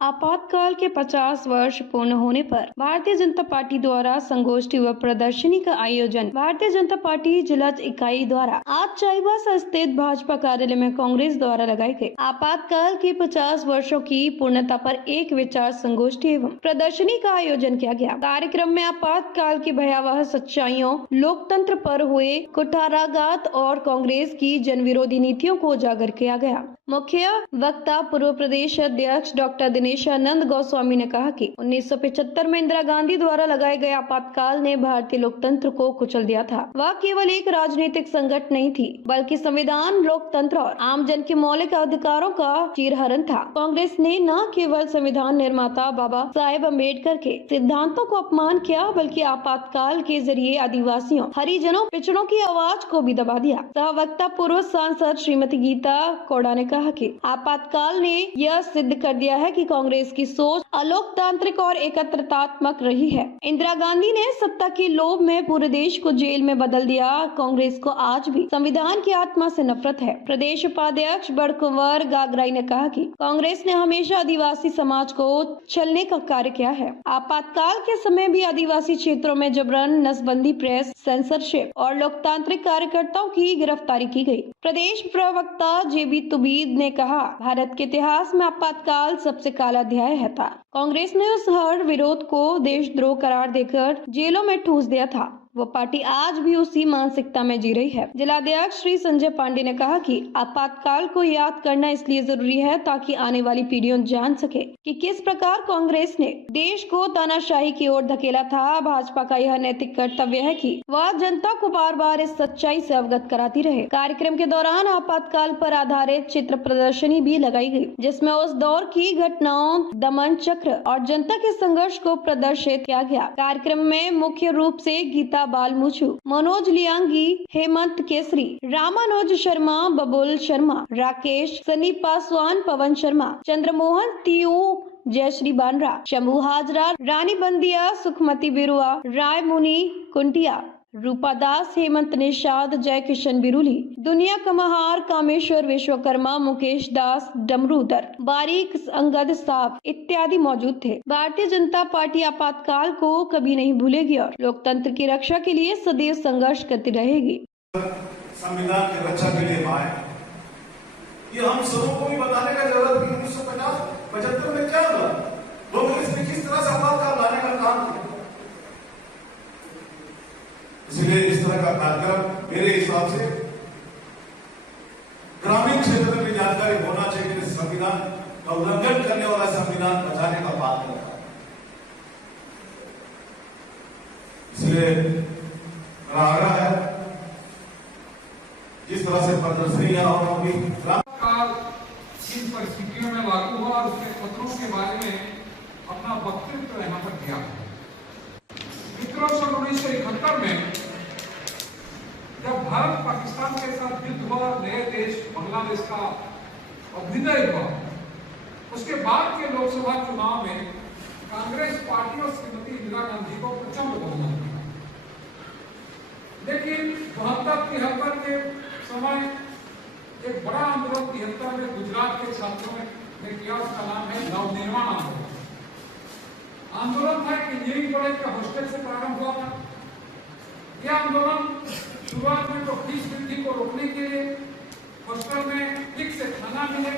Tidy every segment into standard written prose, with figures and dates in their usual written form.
आपातकाल के 50 वर्ष पूर्ण होने पर भारतीय जनता पार्टी द्वारा संगोष्ठी व प्रदर्शनी का आयोजन भारतीय जनता पार्टी जिला इकाई द्वारा आज चाईबासा स्थित भाजपा कार्यालय में कांग्रेस द्वारा लगाई गई आपातकाल के 50 वर्षों की पूर्णता पर एक विचार संगोष्ठी एवं प्रदर्शनी का आयोजन किया गया। कार्यक्रम में आपातकाल की भयावह सच्चाइयों, लोकतंत्र पर हुए कुठाराघात और कांग्रेस की जन विरोधी नीतियों को उजागर किया गया। मुख्य वक्ता पूर्व प्रदेश अध्यक्ष डॉक्टर दिनेशानंद गोस्वामी ने कहा कि 1975 में इंदिरा गांधी द्वारा लगाए गए आपातकाल ने भारतीय लोकतंत्र को कुचल दिया था। वह केवल एक राजनीतिक संकट नहीं थी, बल्कि संविधान, लोकतंत्र और आम जन के मौलिक अधिकारों का चीरहरण था। कांग्रेस ने न केवल संविधान निर्माता बाबा साहेब अम्बेडकर के सिद्धांतों को अपमान किया, बल्कि आपातकाल के जरिए आदिवासियों, हरिजनों, पिछड़ों की आवाज को भी दबा दिया। सह वक्ता पूर्व सांसद श्रीमती गीता कोड़ा ने कहा कि आपातकाल ने यह सिद्ध कर दिया है कि कांग्रेस की सोच अलोकतांत्रिक और एकत्रतात्मक रही है। इंदिरा गांधी ने सत्ता के लोभ में पूरे देश को जेल में बदल दिया। कांग्रेस को आज भी संविधान की आत्मा से नफरत है। प्रदेश उपाध्यक्ष बड़कुंवर गागराई ने कहा कि कांग्रेस ने हमेशा आदिवासी समाज को छलने का कार्य किया है। आपातकाल के समय भी आदिवासी क्षेत्रों में जबरन नसबंदी, प्रेस सेंसरशिप और लोकतांत्रिक कार्यकर्ताओं की गिरफ्तारी की गई। प्रदेश प्रवक्ता जेबी तुबीद ने कहा, भारत के इतिहास में आपातकाल सबसे काला अध्याय है था। कांग्रेस ने उस हर विरोध को देशद्रोह करार देकर जेलों में ठूस दिया था। वो पार्टी आज भी उसी मानसिकता में जी रही है। जिलाध्यक्ष श्री संजय पांडे ने कहा कि आपातकाल को याद करना इसलिए जरूरी है ताकि आने वाली पीढ़ियां जान सके कि किस प्रकार कांग्रेस ने देश को तानाशाही की ओर धकेला था। भाजपा का यह नैतिक कर्तव्य है कि वह जनता को बार बार इस सच्चाई से अवगत कराती रहे। कार्यक्रम के दौरान आपातकाल पर आधारित चित्र प्रदर्शनी भी लगाई गई, जिसमें उस दौर की घटनाओं, दमन चक्र और जनता के संघर्ष को प्रदर्शित किया गया। कार्यक्रम में मुख्य रूप से गीता बालमुचु, मनोज लियांगी, हेमंत केसरी, रामानुज शर्मा, बबुल शर्मा, राकेश, सनी पासवान, पवन शर्मा, चंद्रमोहन तियू, जयश्री बानरा, शंभू हाजरा, रानी बंदिया, सुखमती बिरुआ, राय मुनि कुंटिया, रूपा दास, हेमंत निषाद, जय किशन बिरुली, दुनिया कमहार, कामेश्वर विश्वकर्मा, मुकेश दास, डमरूदर, बारीक, अंगद साहब इत्यादि मौजूद थे। भारतीय जनता पार्टी आपातकाल को कभी नहीं भूलेगी और लोकतंत्र की रक्षा के लिए सदैव संघर्ष करती रहेगी। संविधान की रक्षा के लिए आए, ये हम सबों को भी बताने का जरूरत है। 1950-75 में क्या हुआ, लोग इसमें किस तरह से आपातकाल लाने का काम किया। इसलिए इस तरह का कार्यक्रम मेरे हिसाब से ग्रामीण क्षेत्र में भी जानकारी होना चाहिए कि संविधान का उल्लंघन करने वाला संविधान बचाने का बात कर रहा है। इसलिए आग्रह है, जिस तरह से प्रदर्शनी और किन परिस्थितियों में लागू हुआ और उसके खतरों के बारे में अपना वक्तव्य यहाँ पर दिया। मित्रों, सन 1971 में जब भारत पाकिस्तान के साथ युद्ध हुआ, नए देश बांग्लादेश का अभ्युदय हुआ, उसके बाद के लोकसभा चुनाव में कांग्रेस पार्टी और श्रीमती इंदिरा गांधी को प्रचंड बहुमत मिला। लेकिन 72-73 के समय एक बड़ा आंदोलन 73 में गुजरात के छात्रों ने किया, उसका नाम है नवनिर्माण आंदोलन। आंदोलन था कि इंजीनियरिंग कॉलेज का हॉस्टल से प्रारंभ हुआ था। यह आंदोलन शुरुआत में तो फीस वृद्धि को रोकने के लिए, हॉस्टल में ठीक से खाना मिले,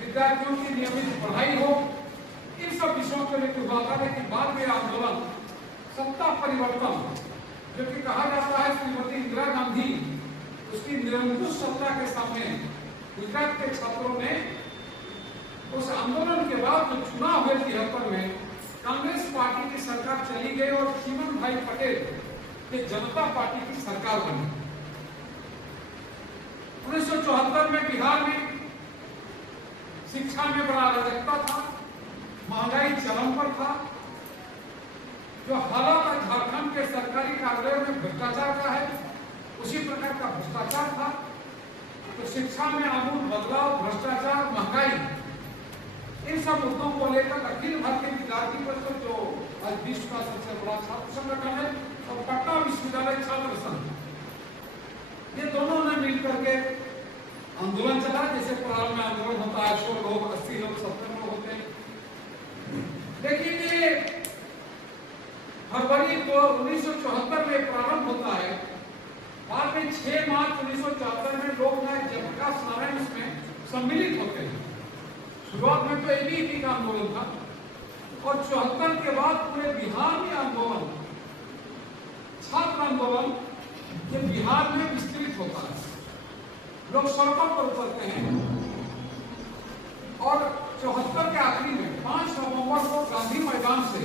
विद्यार्थियों की नियमित पढ़ाई हो, इन सब विषयों को लेकर हुआ था। लेकिन बाद में आंदोलन सत्ता परिवर्तन, जो कि कहा जाता है श्रीमती इंदिरा गांधी उसकी निरंकुश सत्ता के सामने गुजरात के छात्रों ने उस आंदोलन के बाद जो चुनाव हुए 73 में कांग्रेस पार्टी की सरकार चली गई और चिमन भाई पटेल के जनता पार्टी की सरकार बनी। 1974 में बिहार में शिक्षा में बड़ा अराजकता था, महंगाई चरम पर था। जो हालात झारखंड के सरकारी कार्यालयों में भ्रष्टाचार का है, उसी प्रकार का भ्रष्टाचार था। तो शिक्षा में आमूल बदलाव, भ्रष्टाचार, महंगाई, इन सब मुद्दों को लेकर अखिल भारतीय विद्यार्थी परिषद, जो आज विश्व का सबसे बड़ा छात्र संगठन है, और पटना विश्वविद्यालय छात्र संघ, ये दोनों ने मिलकर के आंदोलन चला। जैसे प्रारंभ में आंदोलन होता है, 100 लोग, 80 लोग, 70 लोग होते हैं, लेकिन ये फरवरी 1974 में प्रारंभ होता है। बाद में 6 मार्च 1974 में लोकनायक जयप्रकाश नारायण इसमें सम्मिलित होते हैं। शुरुआत में तो एबीवीपी का आंदोलन था और 74 के बाद पूरे बिहार में आंदोलन, छात्र आंदोलन ये बिहार में विस्तृत होता है। लोग सड़कों पर उतरते हैं और 74 के आखिरी में 5 नवंबर को गांधी मैदान से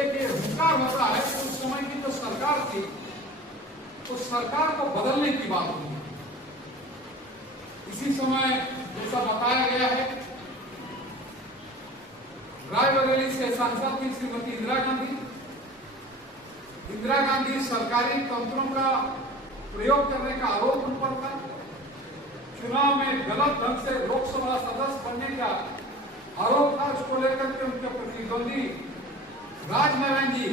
एक ये हुंकार होता है। उस समय की जो सरकार थी उस सरकार को बदलने की बात हुई। इसी समय जैसा बताया गया है, रायबरेली से सांसद थी श्रीमती इंदिरा गांधी। इंदिरा गांधी सरकारी तंत्रों का प्रयोग करने का आरोप उन पर था। चुनाव में गलत ढंग से लोकसभा सदस्य बनने का आरोप था। उसको लेकर के उनके प्रतिद्वंदी राजनारायण जी